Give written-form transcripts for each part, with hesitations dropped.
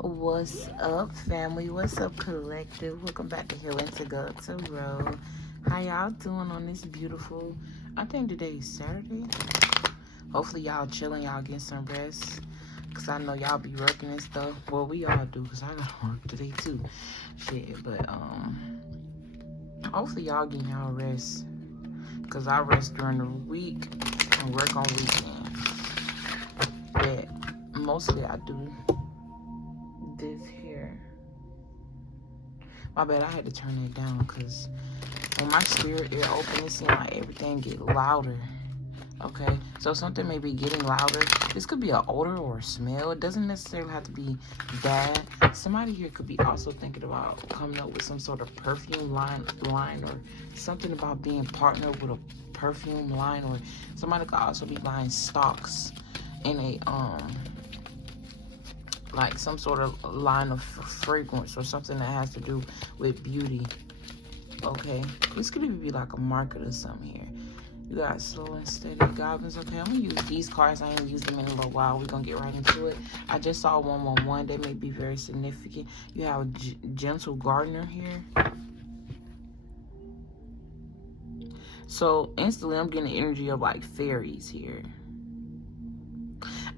What's up, family? What's up, collective? Welcome back to Healingtogoldtarot. How y'all doing on this beautiful, I think today's Saturday. Hopefully y'all chilling, y'all getting some rest. Because I know y'all be working and stuff. Well, we all do, because I gotta work today too. Shit, but hopefully y'all getting y'all rest. Because I rest during the week and work on weekends. But mostly I do this here. My bad, I had to turn it down because when my spirit ear open, it seems like everything get louder. Okay, so something may be getting louder. This could be an odor or a smell. It doesn't necessarily have to be bad. Somebody here could be also thinking about coming up with some sort of perfume line or something about being partnered with a perfume line, or somebody could also be buying stocks in a like some sort of line of fragrance or something that has to do with beauty. Okay, this could even be like a market or something here. You got slow and steady goblins. Okay, I'm gonna use these cards. I ain't used them in a little while. We're gonna get right into it. I just saw 111. They may be very significant. You have a gentle gardener here. So instantly I'm getting the energy of like fairies here.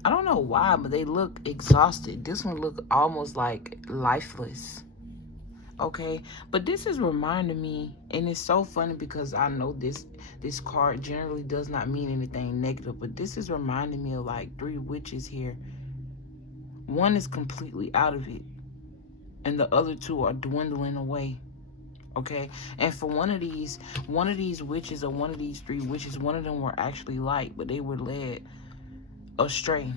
I don't know why, but they look exhausted. This one look almost like lifeless. Okay, but this is reminding me, and it's so funny because I know this card generally does not mean anything negative, but this is reminding me of like 3 witches here. One is completely out of it, and the other 2 are dwindling away. Okay, and for one of these witches, or one of these 3 witches, one of them were actually light, but they were led astray.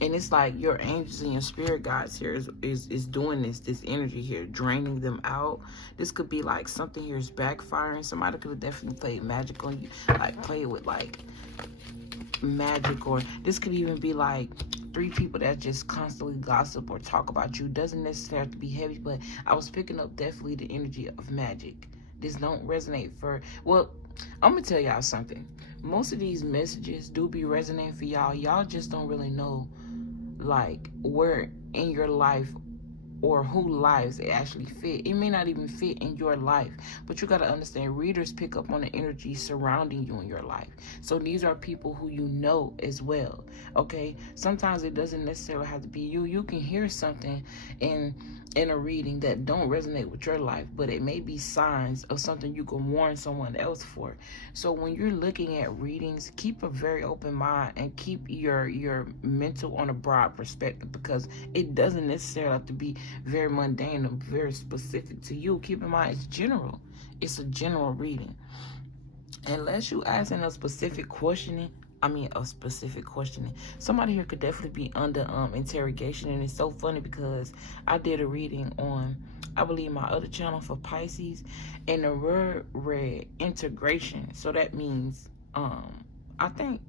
And it's like your angels and your spirit guides here is doing this energy here, draining them out. This could be like something here is backfiring. Somebody could have definitely played magic on you, like play with like magic, or this could even be like 3 people that just constantly gossip or talk about you. Doesn't necessarily have to be heavy, but I was picking up definitely the energy of magic. This don't resonate for, well, I'm gonna tell y'all something. Most of these messages do be resonating for y'all. Y'all just don't really know like where in your life or who lives it actually fit. It may not even fit in your life, but you got to understand, readers pick up on the energy surrounding you in your life. So these are people who you know as well. Okay, sometimes it doesn't necessarily have to be you. You can hear something in a reading that don't resonate with your life, but it may be signs of something you can warn someone else for. So when you're looking at readings, keep a very open mind and keep your mental on a broad perspective, because it doesn't necessarily have to be very mundane or very specific to you. Keep in mind, it's general. It's a general reading. Unless you asking a specific questioning, somebody here could definitely be under interrogation. And it's so funny because I did a reading on, I believe, my other channel for Pisces, and the word read integration. So that means I think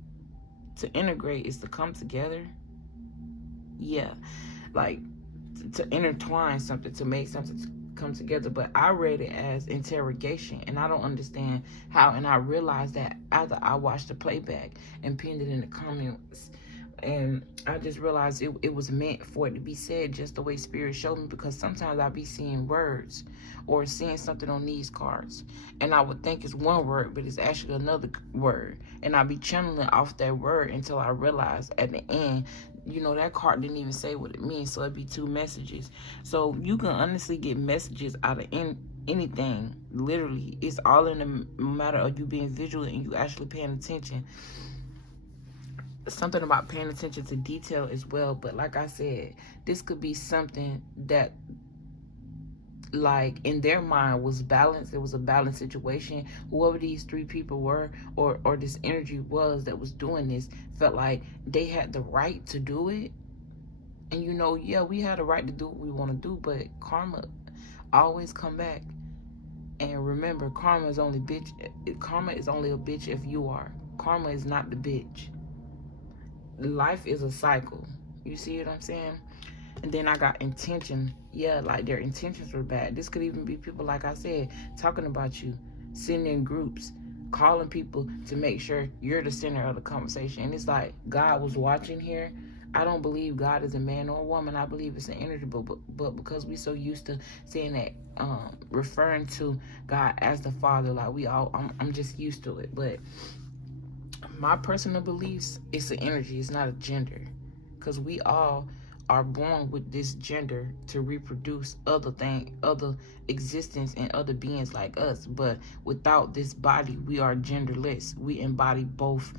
to integrate is to come together. Yeah, like to intertwine something, to make something come together. But I read it as interrogation, and I don't understand how. And I realized that after I watched the playback and pinned it in the comments, and I just realized it was meant for it to be said just the way Spirit showed me. Because sometimes I'll be seeing words or seeing something on these cards, and I would think it's one word, but it's actually another word, and I'll be channeling off that word until I realize at the end, you know, that card didn't even say what it means, so it'd be 2 messages. So you can honestly get messages out of anything. Literally, it's all in the matter of you being vigilant and you actually paying attention. Something about paying attention to detail as well. But like I said, this could be something that, like, in their mind was balanced. It was a balanced situation. Whoever these 3 people were, or this energy was that was doing this, felt like they had the right to do it. And you know, yeah, we had a right to do what we want to do, but karma always come back. And remember, karma is only a bitch if you are. Karma is not the bitch. Life is a cycle. You see what I'm saying? And then I got intention. Yeah, like their intentions were bad. This could even be people, like I said, talking about you, sitting in groups, calling people to make sure you're the center of the conversation. And it's like God was watching here. I don't believe God is a man or a woman. I believe it's an energy, but because we so used to saying that, referring to God as the Father, like I'm just used to it. But my personal beliefs, it's an energy. It's not a gender, because we all are born with this gender to reproduce other existence and other beings like us. But without this body, we are genderless. We embody both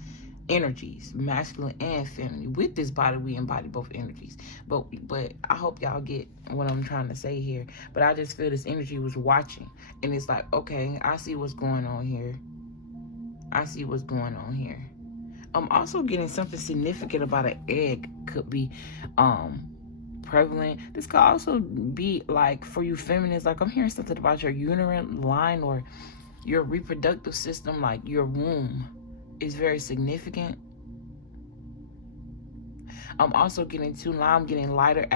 energies, masculine and feminine. With this body, we embody both energies. But I hope y'all get what I'm trying to say here. But I just feel this energy was watching, and it's like, okay, I see what's going on here. I see what's going on here. I'm also getting something significant about an egg could be prevalent. This could also be like for you feminists, like I'm hearing something about your uterine line or your reproductive system, like your womb is very significant. I'm also getting I'm getting lighter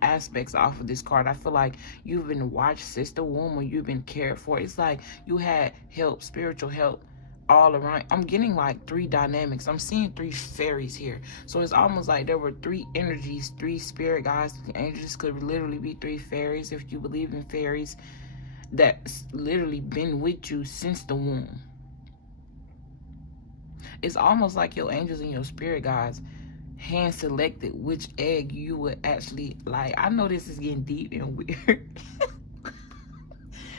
aspects off of this card. I feel like you've been watched, sister womb, or you've been cared for. It's like you had help, spiritual help all around. I'm getting like 3 dynamics. I'm seeing 3 fairies here. So it's almost like there were 3 energies, 3 spirit guides, angels. Could literally be 3 fairies if you believe in fairies, that's literally been with you since the womb. It's almost like your angels and your spirit guides hand selected which egg you would actually like. I know this is getting deep and weird.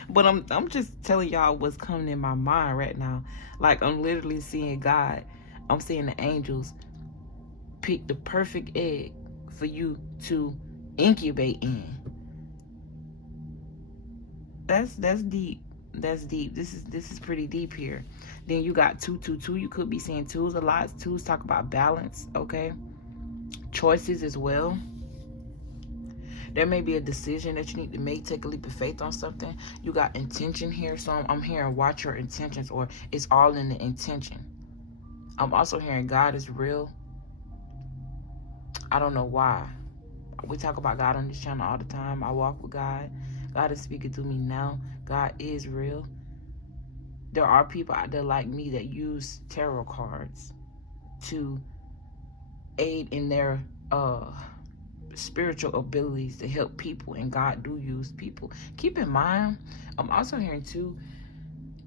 But I'm just telling y'all what's coming in my mind right now. Like, I'm literally seeing God. I'm seeing the angels pick the perfect egg for you to incubate in. That's deep. That's deep. This is pretty deep here. Then you got 222. You could be seeing 2s a lot. 2s talk about balance, okay? Choices as well. There may be a decision that you need to make. Take a leap of faith on something. You got intention here. So I'm hearing watch your intentions, or it's all in the intention. I'm also hearing God is real. I don't know why. We talk about God on this channel all the time. I walk with God. God is speaking through me now. God is real. There are people out there like me that use tarot cards to aid in their spiritual abilities to help people, and God do use people. Keep in mind, I'm also hearing too,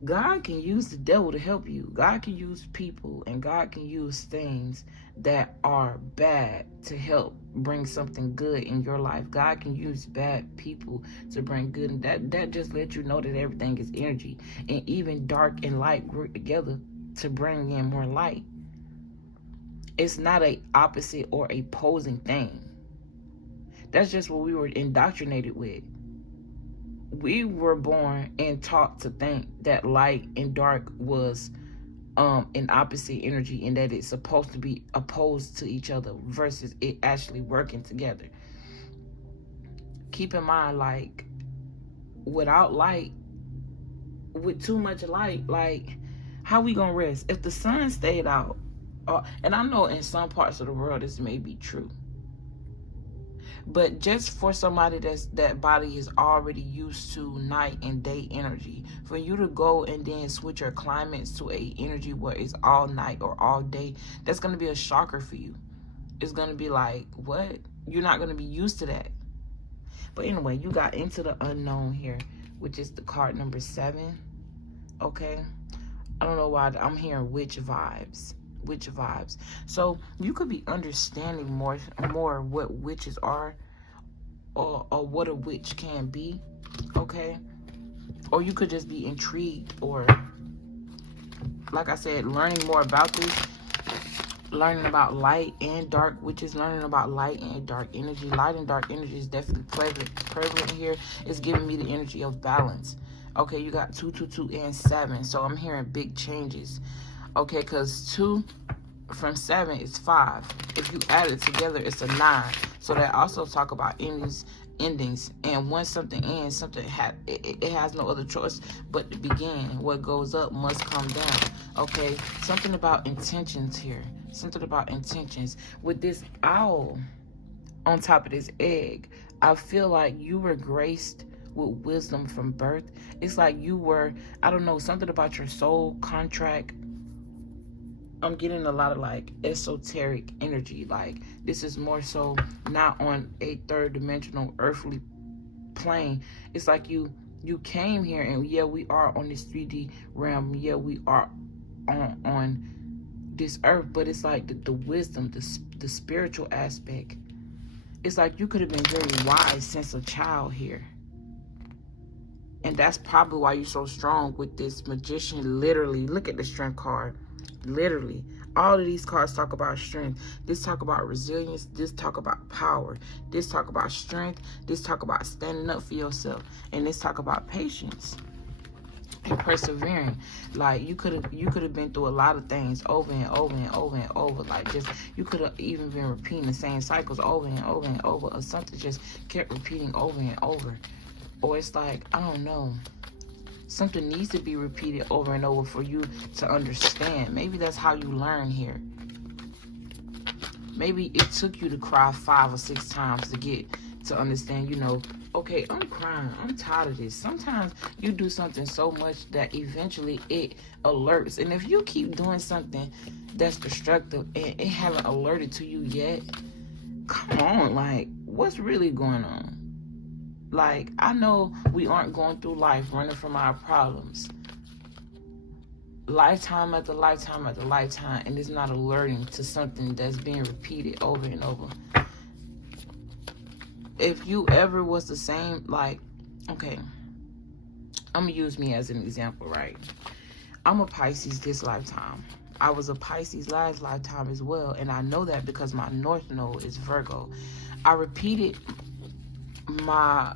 God can use the devil to help you. God can use people, and God can use things that are bad to help bring something good in your life. God can use bad people to bring good, and that just lets you know that everything is energy, and even dark and light work together to bring in more light. It's not a opposite or a opposing thing. That's just what we were indoctrinated with. We were born and taught to think that light and dark was an opposite energy, and that it's supposed to be opposed to each other versus it actually working together. Keep in mind, like, without light, with too much light, like, how we gonna rest? If the sun stayed out, and I know in some parts of the world this may be true, but just for somebody that body is already used to night and day energy, for you to go and then switch your climates to a energy where it's all night or all day, that's going to be a shocker for you. It's going to be like, what? You're not going to be used to that. But anyway, you got into the unknown here, which is the card number 7. Okay, I don't know why I'm hearing witch vibes. So you could be understanding more what witches are, or what a witch can be, okay? Or you could just be intrigued, or like I said, learning more about this, learning about light and dark witches, learning about light and dark energy. Light and dark energy is definitely prevalent here. It's giving me the energy of balance. Okay, you got 2, 2, 2, and 7. So I'm hearing big changes. Okay, because 2 from 7 is 5. If you add it together, it's a 9. So that also talk about endings. And once something ends, something it has no other choice but to begin. What goes up must come down. Okay, something about intentions here. Something about intentions. With this owl on top of this egg, I feel like you were graced with wisdom from birth. It's like you were, I don't know, something about your soul contract I'm getting a lot of like esoteric energy. Like this is more so not on a third dimensional earthly plane. It's like you came here, and yeah, we are on this 3D realm. Yeah, we are on this earth, but it's like the wisdom, the spiritual aspect. It's like you could have been very wise since a child here. And that's probably why you're so strong with this magician. Literally, look at the strength card. Literally, all of these cards talk about strength. This talk about resilience. This talk about power. This talk about strength. This talk about standing up for yourself. And this talk about patience and persevering. Like you could have been through a lot of things over and over and over and over. Like just you could have even been repeating the same cycles over and over and over, or something just kept repeating over and over. Or it's like, I don't know, something needs to be repeated over and over for you to understand. Maybe that's how you learn here. Maybe it took you to cry 5 or 6 times to get to understand, you know, okay, I'm crying. I'm tired of this. Sometimes you do something so much that eventually it alerts. And if you keep doing something that's destructive and it haven't alerted to you yet, come on, like, what's really going on? Like, I know we aren't going through life running from our problems. Lifetime after lifetime after lifetime, and it's not alerting to something that's being repeated over and over. If you ever was the same, like, okay, I'm going to use me as an example, right? I'm a Pisces this lifetime. I was a Pisces last lifetime as well, and I know that because my North Node is Virgo. I repeated my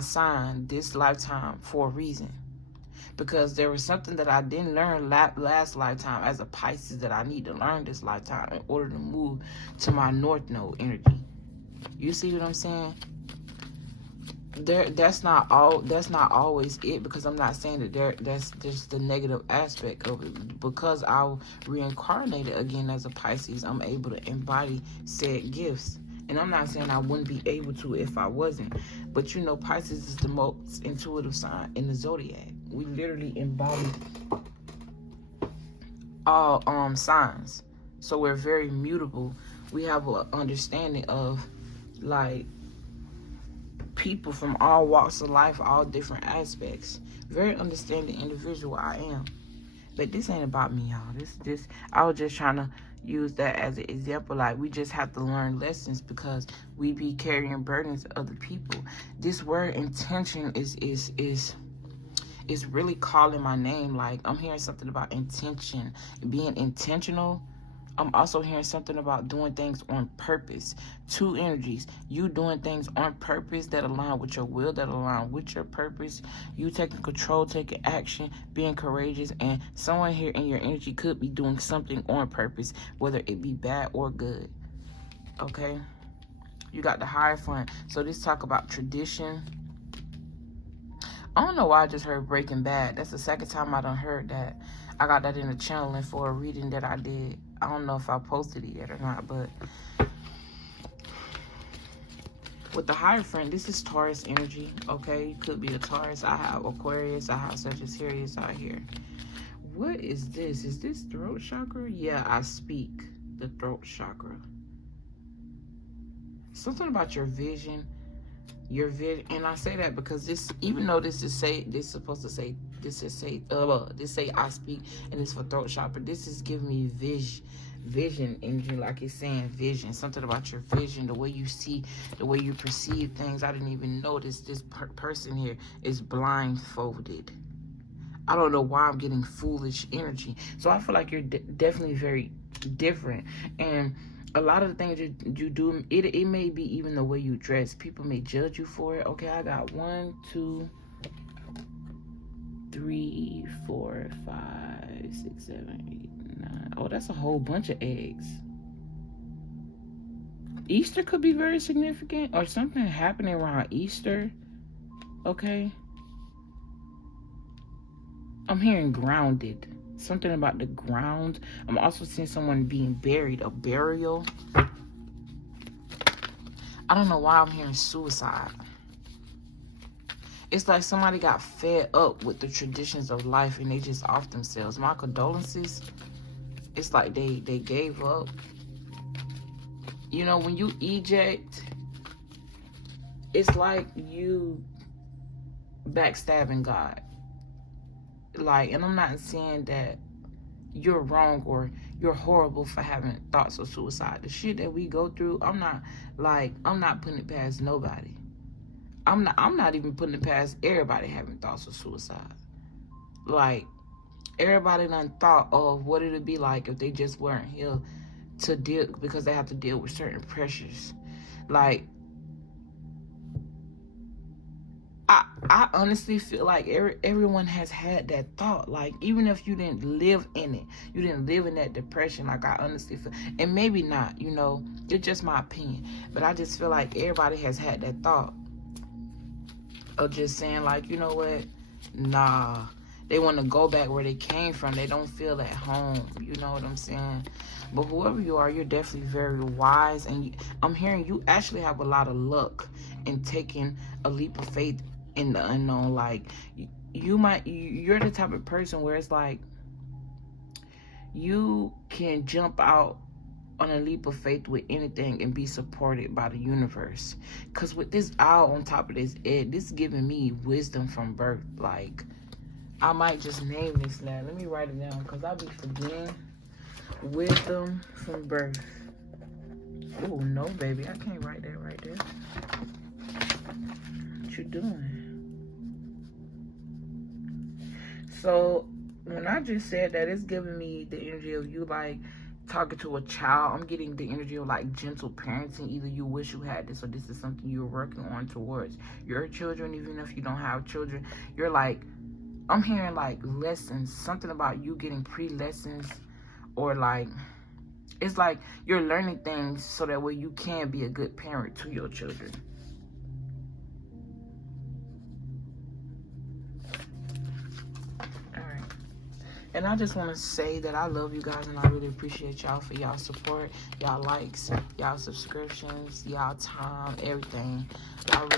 sign this lifetime for a reason, because there was something that I didn't learn last lifetime as a Pisces that I need to learn this lifetime in order to move to my North Node energy. You see what I'm saying? That's not always it, because I'm not saying that that's just the negative aspect of it. Because I reincarnated again as a Pisces, I'm able to embody said gifts. And I'm not saying I wouldn't be able to if I wasn't. But you know, Pisces is the most intuitive sign in the zodiac. We literally embody all signs. So we're very mutable. We have an understanding of like people from all walks of life, all different aspects. Very understanding individual I am. But this ain't about me, y'all. This I was just trying to use that as an example. Like, we just have to learn lessons because we be carrying burdens of other people. This word intention is really calling my name. Like, I'm hearing something about intention, being intentional. I'm also hearing something about doing things on purpose. 2 energies. You doing things on purpose that align with your will, that align with your purpose. You taking control, taking action, being courageous. And someone here in your energy could be doing something on purpose, whether it be bad or good. Okay? You got the Hierophant. So this talk about tradition. I don't know why I just heard Breaking Bad. That's the second time I done heard that. I got that in the channeling for a reading that I did. I don't know if I posted it yet or not, but with the Hierophant, this is Taurus energy, okay? It could be a Taurus. I have Aquarius. I have Sagittarius out here. What is this? Is this throat chakra? Yeah, I speak the throat chakra. Something about your vision. Your vision, and I say that because this, even though this say I speak, and it's for throat chakra, this is giving me vision energy, like it's saying vision, something about your vision, the way you see, the way you perceive things. I didn't even notice this person here is blindfolded. I don't know why I'm getting foolish energy. So I feel like you're definitely very different, and a lot of the things you do, it may be even the way you dress. People may judge you for it. Okay, I got 1, 2, 3, 4, 5, 6, 7, 8, 9. Oh, that's a whole bunch of eggs. Easter could be very significant, or something happening around Easter. Okay. I'm hearing grounded. Something about the ground. I'm also seeing someone being buried, a burial. I don't know why I'm hearing suicide. It's like somebody got fed up with the traditions of life and they just off themselves. My condolences. It's like they gave up. You know, when you eject, it's like you backstabbing God. Like, and I'm not saying that you're wrong or you're horrible for having thoughts of suicide. The shit that we go through, I'm not putting it past nobody. I'm not even putting it past everybody having thoughts of suicide. Like, everybody done thought of what it'd be like if they just weren't here to deal, because they have to deal with certain pressures. Like, I honestly feel like everyone has had that thought. Like, even if you didn't live in it, you didn't live in that depression, like, I honestly feel, and maybe not, you know, it's just my opinion, but I just feel like everybody has had that thought of just saying, like, you know what, nah, they want to go back where they came from. They don't feel at home, you know what I'm saying? But whoever you are, you're definitely very wise, and I'm hearing you actually have a lot of luck in taking a leap of faith in the unknown. Like, you're the type of person where it's like you can jump out on a leap of faith with anything and be supported by the universe. Because with this owl on top of this egg, this is giving me wisdom from birth. Like, I might just name this now. Let me write it down, because I'll be forgetting. Wisdom from birth. Oh, no, baby. I can't write that right there. What you doing? So, when I just said that, it's giving me the energy of you, like, talking to a child. I'm getting the energy of, like, gentle parenting. Either you wish you had this, or this is something you're working on towards your children. Even if you don't have children, you're like, I'm hearing, like, lessons. Something about you getting pre-lessons, or, like, it's like you're learning things so that way you can be a good parent to your children. And I just want to say that I love you guys, and I really appreciate y'all for y'all support, y'all likes, y'all subscriptions, y'all time, everything.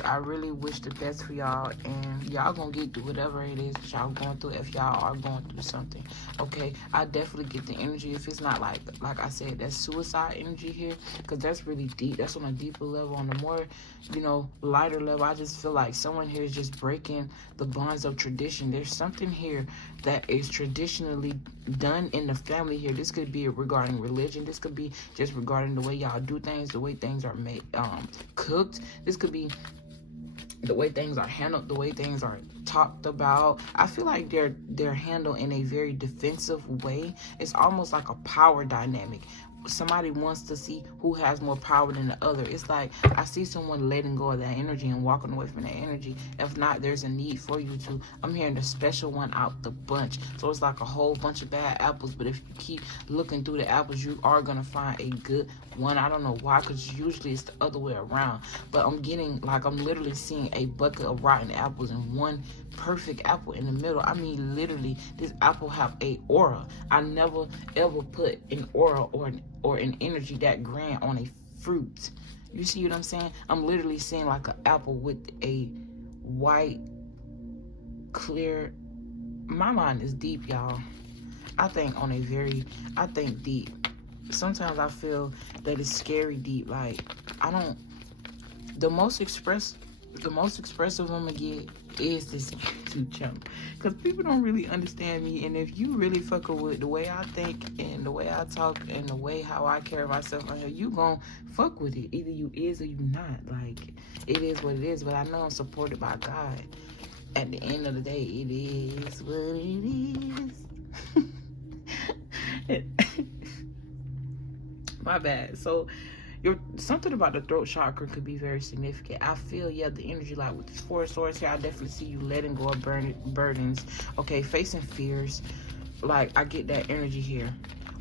I really wish the best for y'all, and y'all gonna get through whatever it is that y'all going through, if y'all are going through something, okay? I definitely get the energy. If it's not like I said, that suicide energy here, because that's really deep. That's on a deeper level. On a more, you know, lighter level, I just feel like someone here is just breaking the bonds of tradition. There's something here that is traditionally done in the family here. This could be regarding religion. This could be just regarding the way y'all do things, the way things are made, cooked. This could be the way things are handled, the way things are talked about. I feel like they're handled in a very defensive way. It's almost like a power dynamic. Somebody wants to see who has more power than the other. It's like I see someone letting go of that energy and walking away from that energy. If not, there's a need for you to. I'm hearing the special one out the bunch. So it's like a whole bunch of bad apples, but if you keep looking through the apples, you are gonna find a good one. I don't know why, because usually it's the other way around. But I'm getting, like, I'm literally seeing a bucket of rotten apples and one perfect apple in the middle. I mean, literally, this apple have a aura. I never ever put an aura or an energy that grand on a fruit. You see what I'm saying? I'm literally seeing like an apple with a white, clear. My mind is deep, y'all. I think deep. Sometimes I feel that it's scary deep. Like, the most expressive I'm gonna get is this YouTube channel, because people don't really understand me. And if you really fuck with the way I think and the way I talk and the way how I carry myself on here, you gon' fuck with it. Either you is or you not. Like, it is what it is. But I know I'm supported by God. At the end of the day, it is what it is. My bad. So something about the throat chakra could be very significant. I feel, yeah, the energy, like with this Four of Swords here, I definitely see you letting go of burdens, okay, facing fears. Like, I get that energy here.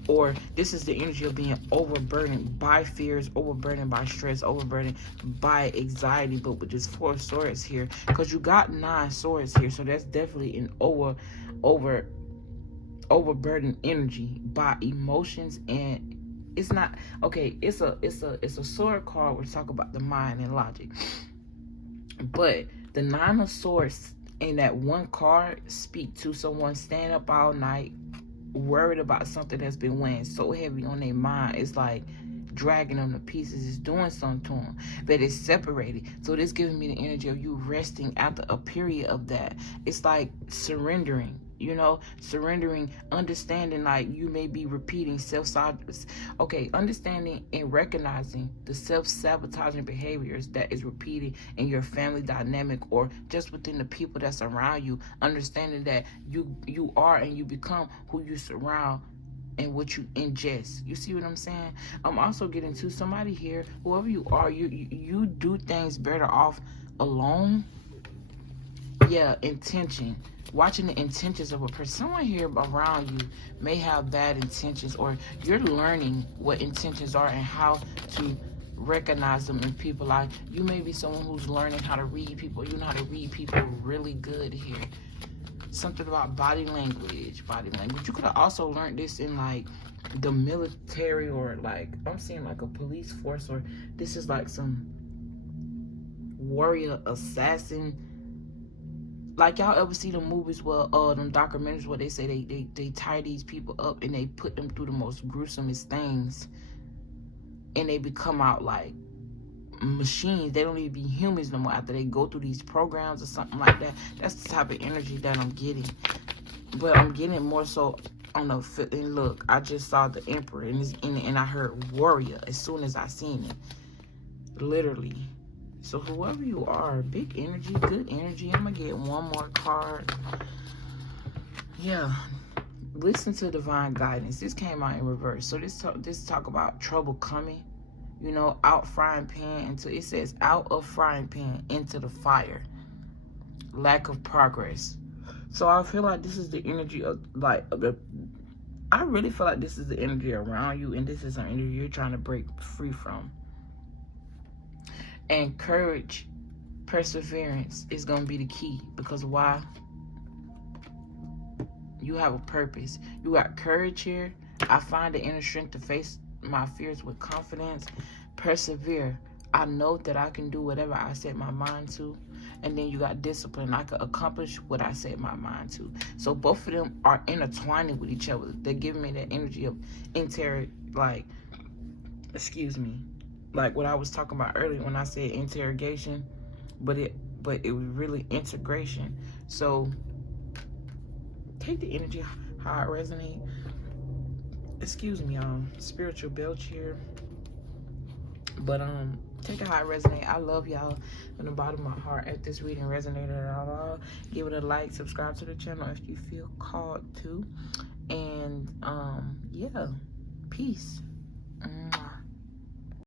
Or this is the energy of being overburdened by fears, overburdened by stress, overburdened by anxiety. But with this Four of Swords here, because you got 9 swords here, so that's definitely an overburdened energy by emotions. And it's not, okay, it's a sword card which talk about the mind and logic, but The Nine of Swords in that one card speak to someone staying up all night, worried about something that's been weighing so heavy on their mind. It's like dragging them to pieces. It's doing something to them, but it's separated. So this giving me the energy of you resting after a period of that. It's like surrendering, you know, surrendering, understanding like you may be repeating understanding and recognizing the self-sabotaging behaviors that is repeating in your family dynamic or just within the people that's around you, understanding that you are and you become who you surround and what you ingest. You see what I'm saying? I'm also getting to somebody here, whoever you are, you do things better off alone. Yeah, intention. Watching the intentions of a person. Someone here around you may have bad intentions, or you're learning what intentions are and how to recognize them in people. Like, you may be someone who's learning how to read people. You know how to read people really good here. Something about body language. You could have also learned this in like the military, or like I'm seeing like a police force, or this is like some warrior assassin. Like, y'all ever see the movies where them documentaries where they say they tie these people up and they put them through the most gruesomest things and they become out like machines. They don't even be humans no more after they go through these programs or something like that. That's the type of energy that I'm getting. But I'm getting more so on the, and look, I just saw the Emperor and I heard warrior as soon as I seen it. Literally. So whoever you are, big energy, good energy. I'm going to get one more card. Yeah. Listen to divine guidance. This came out in reverse. So this talk about trouble coming. You know, out frying pan into, it says out of frying pan into the fire. Lack of progress. So I feel like this is the energy of like, I really feel like this is the energy around you, and this is an energy you're trying to break free from. And courage, perseverance is going to be the key. Because why? You have a purpose. You got courage here. I find the inner strength to face my fears with confidence. Persevere. I know that I can do whatever I set my mind to. And then you got discipline. I can accomplish what I set my mind to. So both of them are intertwining with each other. They're giving me that energy of like what I was talking about earlier when I said interrogation, but it was really integration. So take the energy how it resonates. Excuse me, spiritual belch here. But take it how it resonates. I love y'all from the bottom of my heart. If this reading resonated at all, give it a like, subscribe to the channel if you feel called to. And yeah, peace. Mwah.